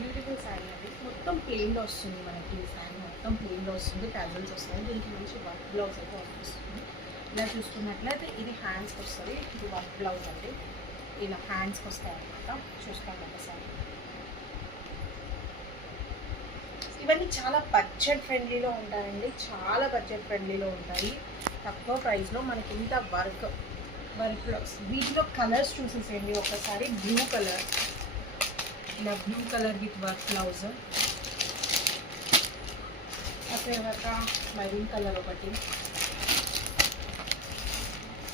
Beautiful sari అండి. మొత్తం ప్లెయిన్లో వస్తుంది మనకి. ఈ శారీ మొత్తం ప్లెయిన్లో వస్తుంది, క్యాజువల్స్ వస్తాయి. దీనికి మంచి వర్క్ బ్లౌజ్ అయితే వస్తుంది. ఇలా చూసుకున్నట్లయితే ఇది హ్యాండ్స్కి వస్తుంది. ఇది వర్క్ బ్లౌజ్ అండి. ఇలా హ్యాండ్స్కి వస్తాయి అన్నమాట. చూసుకోండి ఒకసారి. ఇవన్నీ చాలా బడ్జెట్ ఫ్రెండ్లీలో ఉంటాయండి. చాలా బడ్జెట్ ఫ్రెండ్లీలో ఉంటాయి. తక్కువ ప్రైస్లో మనకి ఇంత వర్క్ బ్లౌజ్. వీటిలో కలర్స్ చూసేసేయండి ఒకసారి. బ్లూ కలర్, ఇలా blue colour with work blouse. ఆ తర్వాత మెరూన్ కలర్ ఒకటి,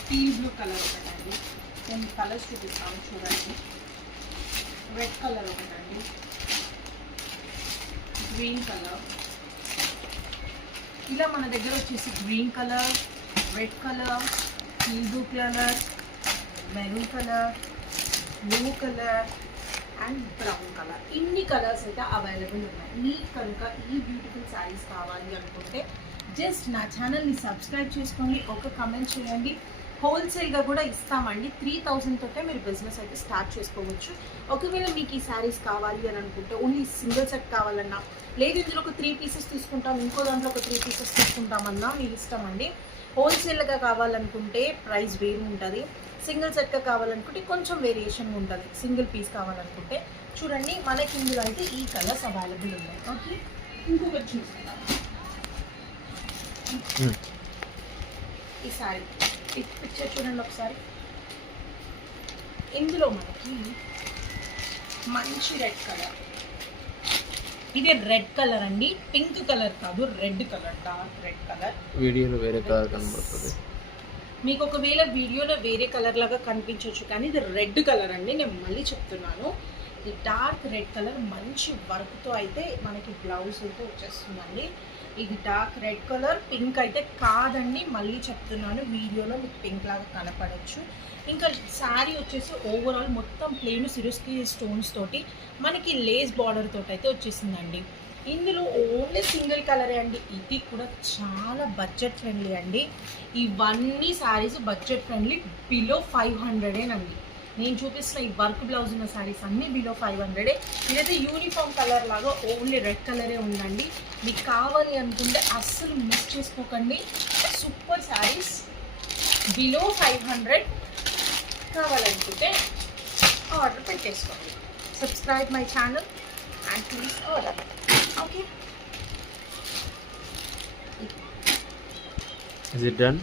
టీ బ్లూ కలర్ ఒకటండి. నేను కలర్స్ చూపిస్తాను చూడండి. రెడ్ కలర్ ఒకటండి, గ్రీన్ కలర్. ఇలా మన దగ్గర వచ్చేసి green colour, red colour, tea blue colour, maroon colour, blue colour and brown colour. ఇన్ని కలర్స్ అయితే అవైలబుల్ ఉన్నాయి. మీకు కనుక ఈ బ్యూటిఫుల్ శారీస్ కావాలి అనుకుంటే జస్ట్ నా ఛానల్ని సబ్స్క్రైబ్ చేసుకోండి, ఒక కమెంట్ చేయండి. హోల్సేల్గా కూడా ఇస్తామండి. 3000 తోటే మీరు బిజినెస్ అయితే స్టార్ట్ చేసుకోవచ్చు. ఒకవేళ మీకు ఈ శారీస్ కావాలి అని అనుకుంటే ఓన్లీ సింగిల్ సెట్ కావాలన్నా, లేదు ఇందులో ఒక 3 పీసెస్ తీసుకుంటాం, ఇంకో దాంట్లో ఒక 3 పీసెస్ తీసుకుంటామన్నా మీ ఇష్టం అండి. హోల్సేల్గా కావాలనుకుంటే ప్రైస్ వేరు ఉంటుంది. సింగిల్ సెట్గా కావాలనుకుంటే కొంచెం వేరియేషన్ ఉంటుంది. సింగిల్ పీస్ కావాలనుకుంటే చూడండి, మనకి ఇందులో అయితే ఈ కలర్స్ అవైలబుల్ ఉన్నాయి. ఓకే, ఇంకొకటి చూసుకుందాం. ఈ శారీ ఈ పిక్చర్ చూడండి ఒకసారి. ఇందులో మనకి మంచి రెడ్ కలర్. ఇది రెడ్ కలర్ అండి, పింక్ కలర్ కాదు, red colour, dark red colour. వీడియోలో వేరే కలర్ కనబడుతుంది మీకు. ఒకవేళ వీడియోలో వేరే కలర్ లాగా కనిపించవచ్చు, కానీ ఇది రెడ్ కలర్ అండి. నేను మళ్ళీ చెప్తున్నాను, ఇది డార్క్ రెడ్ కలర్. మంచి వర్క్తో అయితే మనకి బ్లౌజ్ అయితే వచ్చేస్తుందండి. ఇది డార్క్ రెడ్ కలర్, పింక్ అయితే కాదండి. మళ్ళీ చెప్తున్నాను, వీడియోలో మీకు పింక్ లాగా కనపడవచ్చు. ఇంకా శారీ వచ్చేసి ఓవరాల్ మొత్తం ప్లెయిన్ సిరోస్కి స్టోన్స్ తోటి మనకి లేస్ బార్డర్ తోటి అయితే వచ్చేసిందండి. ఇందులో ఓన్లీ సింగిల్ కలరే అండి. ఇది కూడా చాలా బడ్జెట్ ఫ్రెండ్లీ అండి. ఇవన్నీ శారీస్ బడ్జెట్ ఫ్రెండ్లీ, బిలో 500 అండి. నేను చూపిస్తున్న ఈ వర్క్ బ్లౌజ్ ఉన్న శారీస్ అన్నీ బిలో 500. ఇదైతే యూనిఫామ్ కలర్ లాగా ఓన్లీ రెడ్ కలరే ఉందండి. మీకు కావాలి అనుకుంటే అస్సలు మిస్ చేసుకోకండి. సూపర్ శారీస్ బిలో 500 కావాలనుకుంటే ఆర్డర్ పెట్టేసుకోండి. Subscribe my channel and please order. Okay, Is it done?